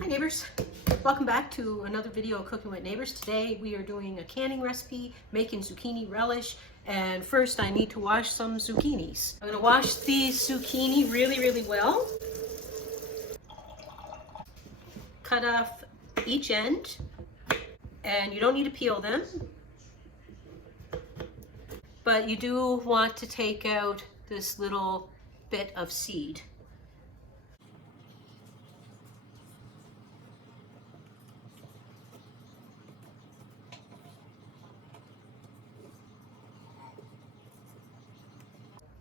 Hi neighbors, welcome back to another video of Cooking with Neighbors. Today we are doing a canning recipe, making zucchini relish, and first I need to wash some zucchinis. I'm going to wash these zucchini really well. Cut off each end, and you don't need to peel them, but you do want to take out this little bit of seed.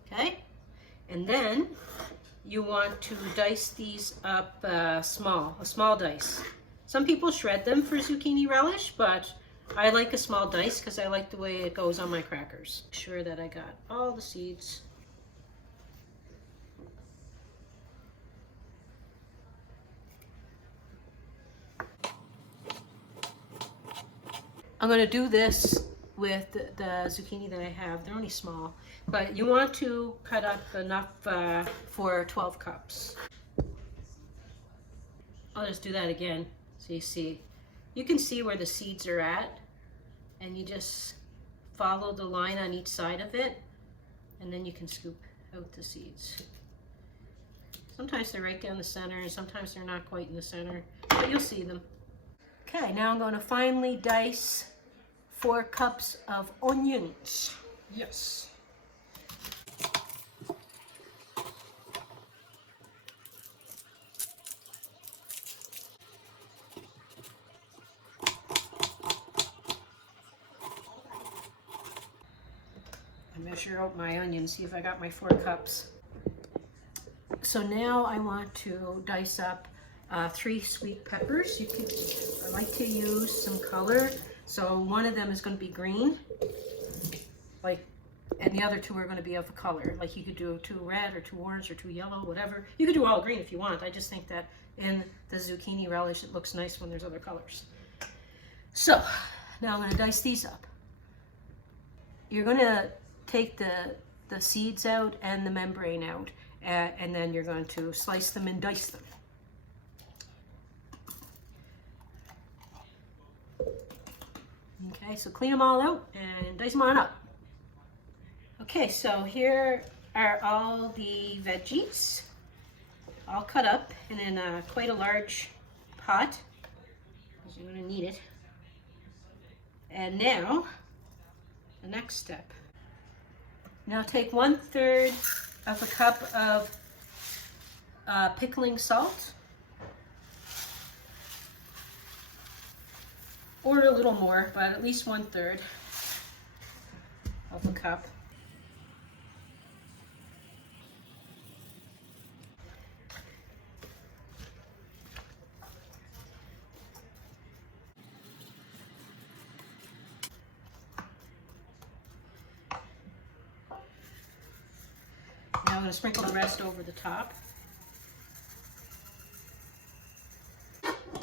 Okay, and then you want to dice these up a small dice. Some people shred them for zucchini relish, but I like a small dice because I like the way it goes on my crackers. Make sure that I got all the seeds. I'm going to do this with the zucchini that I have. They're only small, but you want to cut up enough for 12 cups. I'll just do that again so you see. You can see where the seeds are at, and you just follow the line on each side of it, and then you can scoop out the seeds. Sometimes they're right down the center, and sometimes they're not quite in the center, but you'll see them. Okay, now I'm going to finely dice 4 cups of onions. Yes. I measure out my onions, see if I got my 4 cups. So now I want to dice up 3 sweet peppers. I like to use some color, so one of them is going to be green, and the other 2 are going to be of a color. Like you could do 2 red or 2 orange or 2 yellow, whatever. You could do all green if you want. I just think that in the zucchini relish it looks nice when there's other colors. So now I'm going to dice these up. You're going to take the seeds out and the membrane out, and then you're going to slice them and dice them. Okay, so clean them all out and dice them on up. Okay, so here are all the veggies, all cut up and in quite a large pot, because you're going to need it. And now, the next step. Now take 1/3 of a cup of pickling salt, or a little more, but at least 1/3 of a cup. Now I'm going to sprinkle the rest over the top.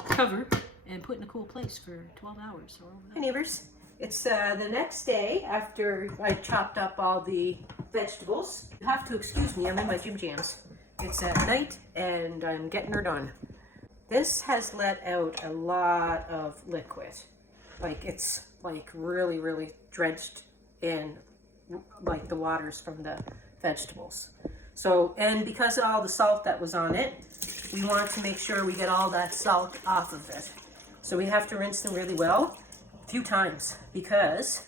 Cover and put in a cool place for 12 hours or overnight. Hey neighbors, it's the next day after I chopped up all the vegetables. You have to excuse me, I'm in my gym jams. It's at night and I'm getting her done. This has let out a lot of liquid. Like it's like really drenched in like the waters from the vegetables. So, and because of all the salt that was on it, we want to make sure we get all that salt off of it. So we have to rinse them really well, a few times, because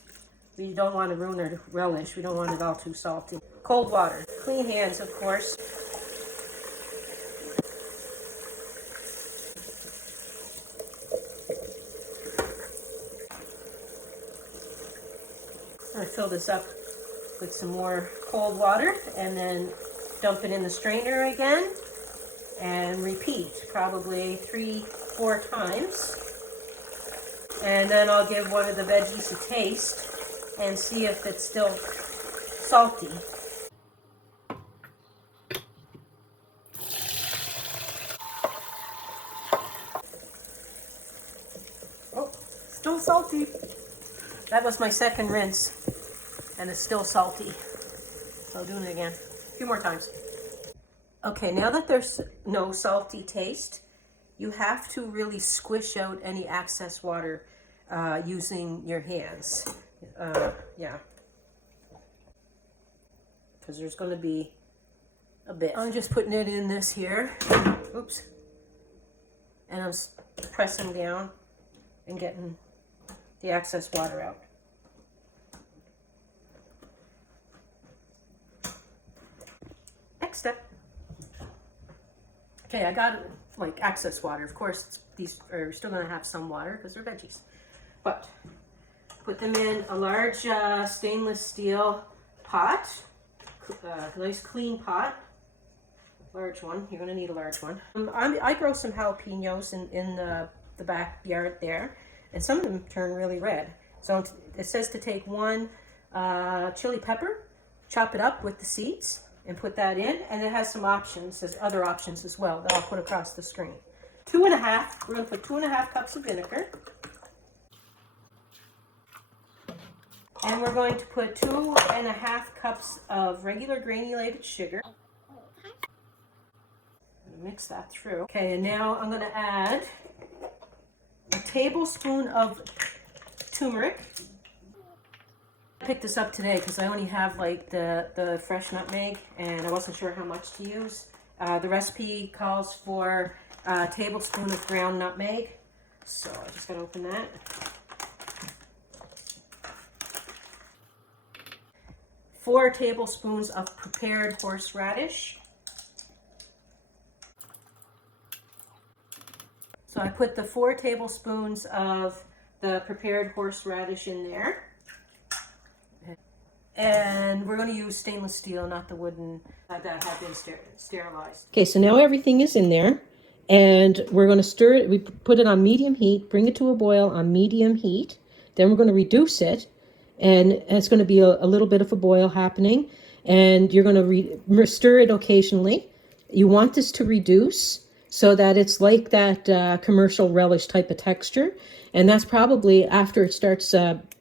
we don't want to ruin our relish. We don't want it all too salty. Cold water. Clean hands, of course. I'm going to fill this up with some more cold water and then dump it in the strainer again and repeat probably 3-4 times. And then I'll give one of the veggies a taste and see if it's still salty. Oh, still salty. That was my second rinse, and it's still salty. So doing it again, a few more times. Okay, now that there's no salty taste, you have to really squish out any excess water using your hands. Yeah. Because there's going to be a bit. I'm just putting it in this here. Oops. And I'm pressing down and getting the excess water out. Next step. Okay, I got like excess water. Of course, these are still going to have some water because they're veggies. But put them in a large stainless steel pot. Nice clean pot. Large one. You're going to need a large one. I grow some jalapenos in the backyard there, and some of them turn really red. So it says to take one chili pepper, chop it up with the seeds, and put that in. And it has some options, there's other options as well that I'll put across the screen. 2.5, we're going to put 2.5 cups of vinegar. And we're going to put 2.5 cups of regular granulated sugar. Mix that through. Okay, and now I'm going to add a tablespoon of turmeric. I picked this up today because I only have like the fresh nutmeg, and I wasn't sure how much to use. The recipe calls for a tablespoon of ground nutmeg, so I just got to open that. Four tablespoons of prepared horseradish. So I put the 4 tablespoons of the prepared horseradish in there. And we're going to use stainless steel, not the wooden that have been sterilized. Okay, so now everything is in there. And we're going to stir it. We put it on medium heat, bring it to a boil on medium heat. Then we're going to reduce it. And it's going to be a little bit of a boil happening. And you're going to stir it occasionally. You want this to reduce so that it's like that commercial relish type of texture. And that's probably, after it starts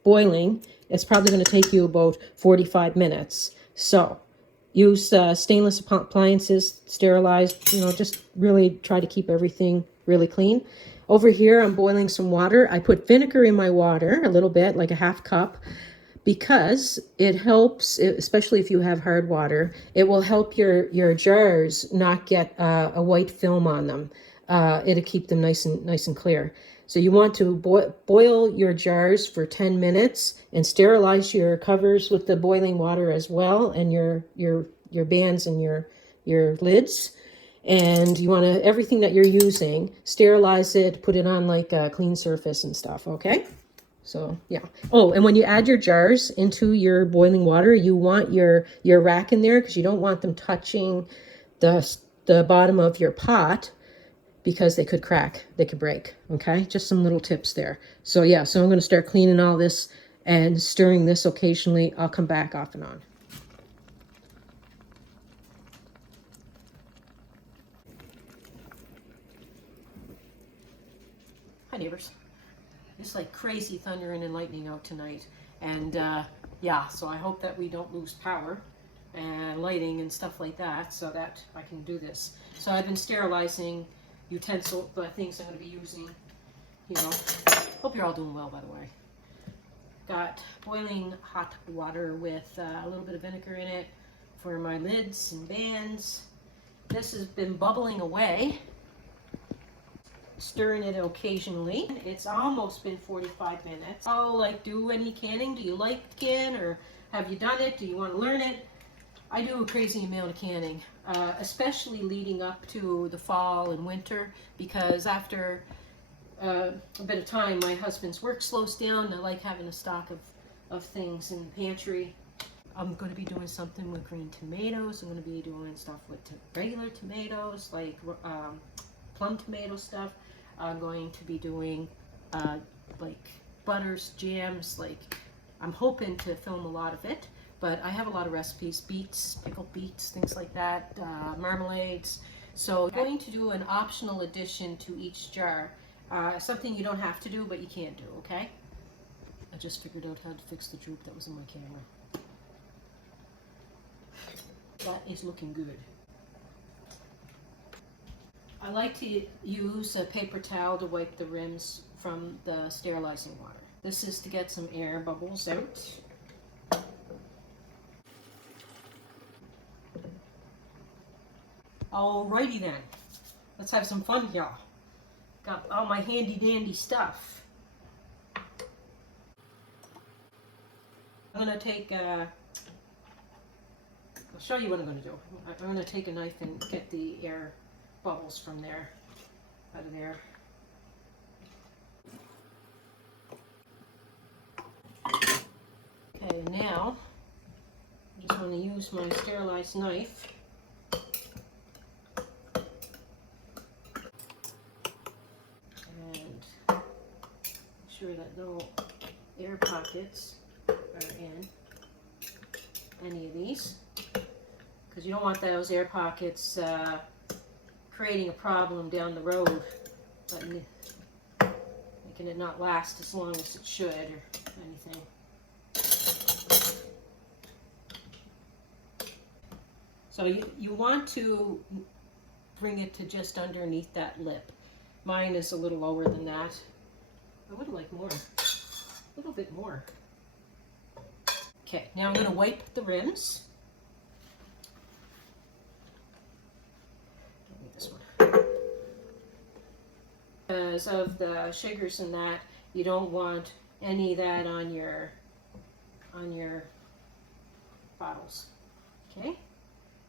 boiling, it's probably going to take you about 45 minutes. So use stainless appliances, sterilized, just really try to keep everything really clean. Over here, I'm boiling some water. I put vinegar in my water, a little bit, like a half cup, because it helps, especially if you have hard water, it will help your jars not get a white film on them. It'll keep them nice and clear. So you want to boil your jars for 10 minutes and sterilize your covers with the boiling water as well, and your bands and your lids. And you want to, everything that you're using, sterilize it, put it on like a clean surface and stuff, okay? So, yeah. Oh, and when you add your jars into your boiling water, you want your rack in there because you don't want them touching the bottom of your pot, because they could crack, they could break, okay? Just some little tips there. So yeah, so I'm gonna start cleaning all this and stirring this occasionally. I'll come back off and on. Hi neighbors. It's like crazy thundering and lightning out tonight. And yeah, so I hope that we don't lose power and lighting and stuff like that so that I can do this. So I've been sterilizing utensil, the things I'm going to be using, Hope you're all doing well, by the way. Got boiling hot water with a little bit of vinegar in it for my lids and bands. This has been bubbling away. Stirring it occasionally. It's almost been 45 minutes. I'll do any canning. Do you like can, or have you done it? Do you want to learn it? I do a crazy amount of canning, especially leading up to the fall and winter, because after a bit of time, my husband's work slows down. I like having a stock of things in the pantry. I'm going to be doing something with green tomatoes. I'm going to be doing stuff with regular tomatoes, like plum tomato stuff. I'm going to be doing like butters, jams, I'm hoping to film a lot of it. But I have a lot of recipes, beets, pickled beets, things like that, marmalades. So I'm going to do an optional addition to each jar. Something you don't have to do, but you can do, okay? I just figured out how to fix the droop that was in my camera. That is looking good. I like to use a paper towel to wipe the rims from the sterilizing water. This is to get some air bubbles out. Alrighty then, let's have some fun, y'all. Got all my handy dandy stuff. I'm gonna take I'll show you what I'm gonna do. I'm gonna take a knife and get the air bubbles from there, out of there. Okay, now I just want to use my sterilized knife. And make sure that no air pockets are in any of these, because you don't want those air pockets creating a problem down the road, making it not last as long as it should or anything. So you want to bring it to just underneath that lip. Mine is a little lower than that. I would like more, a little bit more. Okay, now I'm going to wipe the rims. This one. Because of the sugars and that, you don't want any of that on your bottles. Okay?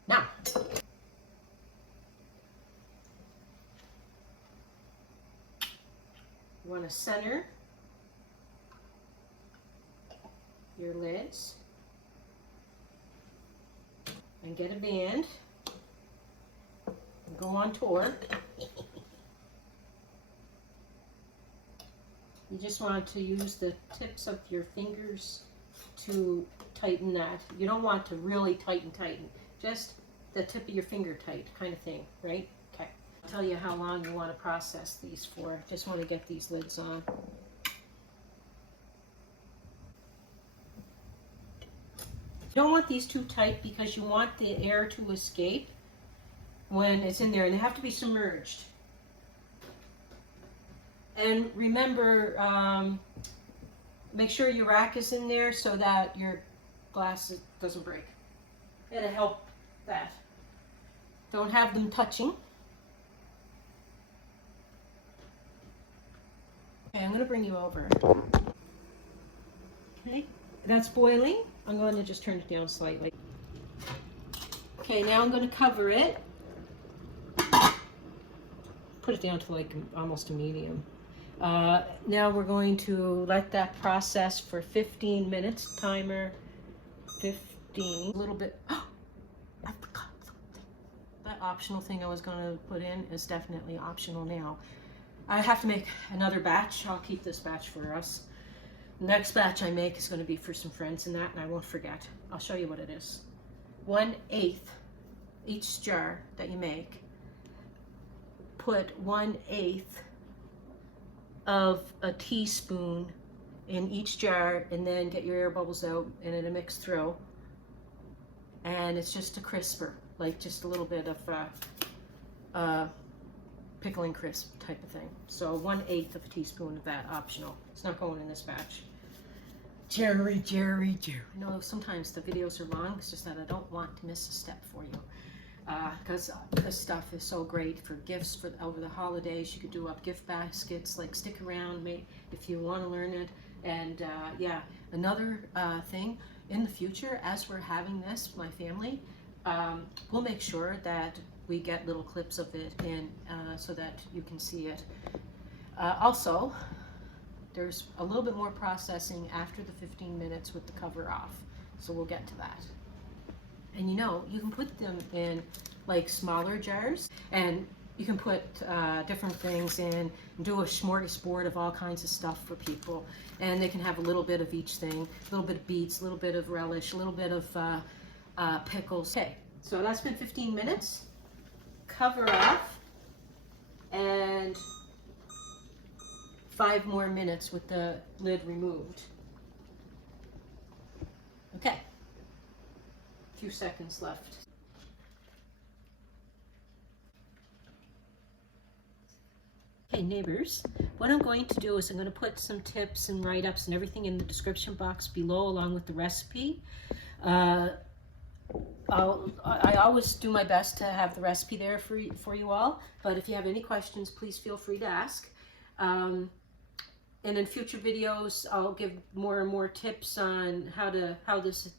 Now, you want to center your lids and get a band and go on tour. You just want to use the tips of your fingers to tighten that. You don't want to really tighten. Just the tip of your finger tight kind of thing, right? Okay. I'll tell you how long you want to process these for. Just want to get these lids on. You don't want these too tight because you want the air to escape when it's in there, and they have to be submerged. And remember, make sure your rack is in there so that your glass doesn't break. It'll help that. Don't have them touching. Okay, I'm going to bring you over. Okay, that's boiling. I'm going to just turn it down slightly. Okay, now I'm going to cover it. Put it down to like almost a medium. Now we're going to let that process for 15 minutes. Timer 15. A little bit. Oh, I forgot something. That optional thing I was going to put in is definitely optional now. I have to make another batch. I'll keep this batch for us. The next batch I make is going to be for some friends and that, and I won't forget. I'll show you what it is. 1/8 each jar that you make. Put 1/8 of a teaspoon in each jar, and then get your air bubbles out and in a mix through. And it's just a crisper, like just a little bit of pickling crisp type of thing. So 1/8 of a teaspoon of that, optional. It's not going in this batch. Jerry. I know sometimes the videos are long, it's just that I don't want to miss a step for you. Because this stuff is so great for gifts for over the holidays. You could do up gift baskets, like stick around if you want to learn it. And yeah, another thing in the future, as we're having this, my family, we'll make sure that we get little clips of it in so that you can see it. Also, there's a little bit more processing after the 15 minutes with the cover off, so we'll get to that. And you know, you can put them in like smaller jars, and you can put different things in and do a smorgasbord of all kinds of stuff for people. And they can have a little bit of each thing, a little bit of beets, a little bit of relish, a little bit of pickles. Okay, so that's been 15 minutes. Cover off, and 5 more minutes with the lid removed. Okay. Few seconds left. Okay, neighbors, what I'm going to do is I'm going to put some tips and write-ups and everything in the description box below along with the recipe. I always do my best to have the recipe there for you all, but if you have any questions, please feel free to ask. And in future videos, I'll give more and more tips on how this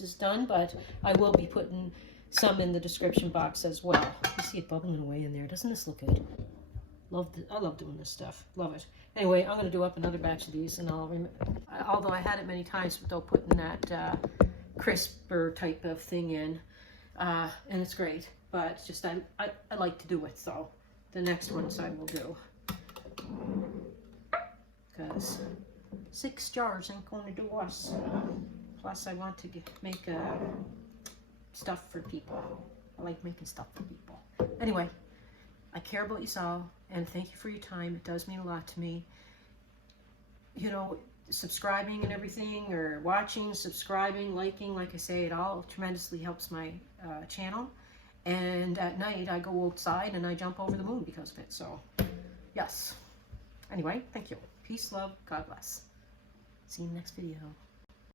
is done, but I will be putting some in the description box as well. You see it bubbling away in there. Doesn't this look good? I love doing this stuff. Love it. Anyway, I'm going to do up another batch of these, and although I had it many times without putting that crisper type of thing in, and it's great, but just I like to do it, so the next ones I will do, because 6 jars ain't going to do us. Plus I want to make stuff for people. I like making stuff for people. Anyway, I care about you all, and thank you for your time. It does mean a lot to me. You know, subscribing and everything, or watching, subscribing, liking, like I say, it all tremendously helps my channel. And at night I go outside and I jump over the moon because of it. So yes, anyway, thank you. Peace, love, God bless. See you in the next video.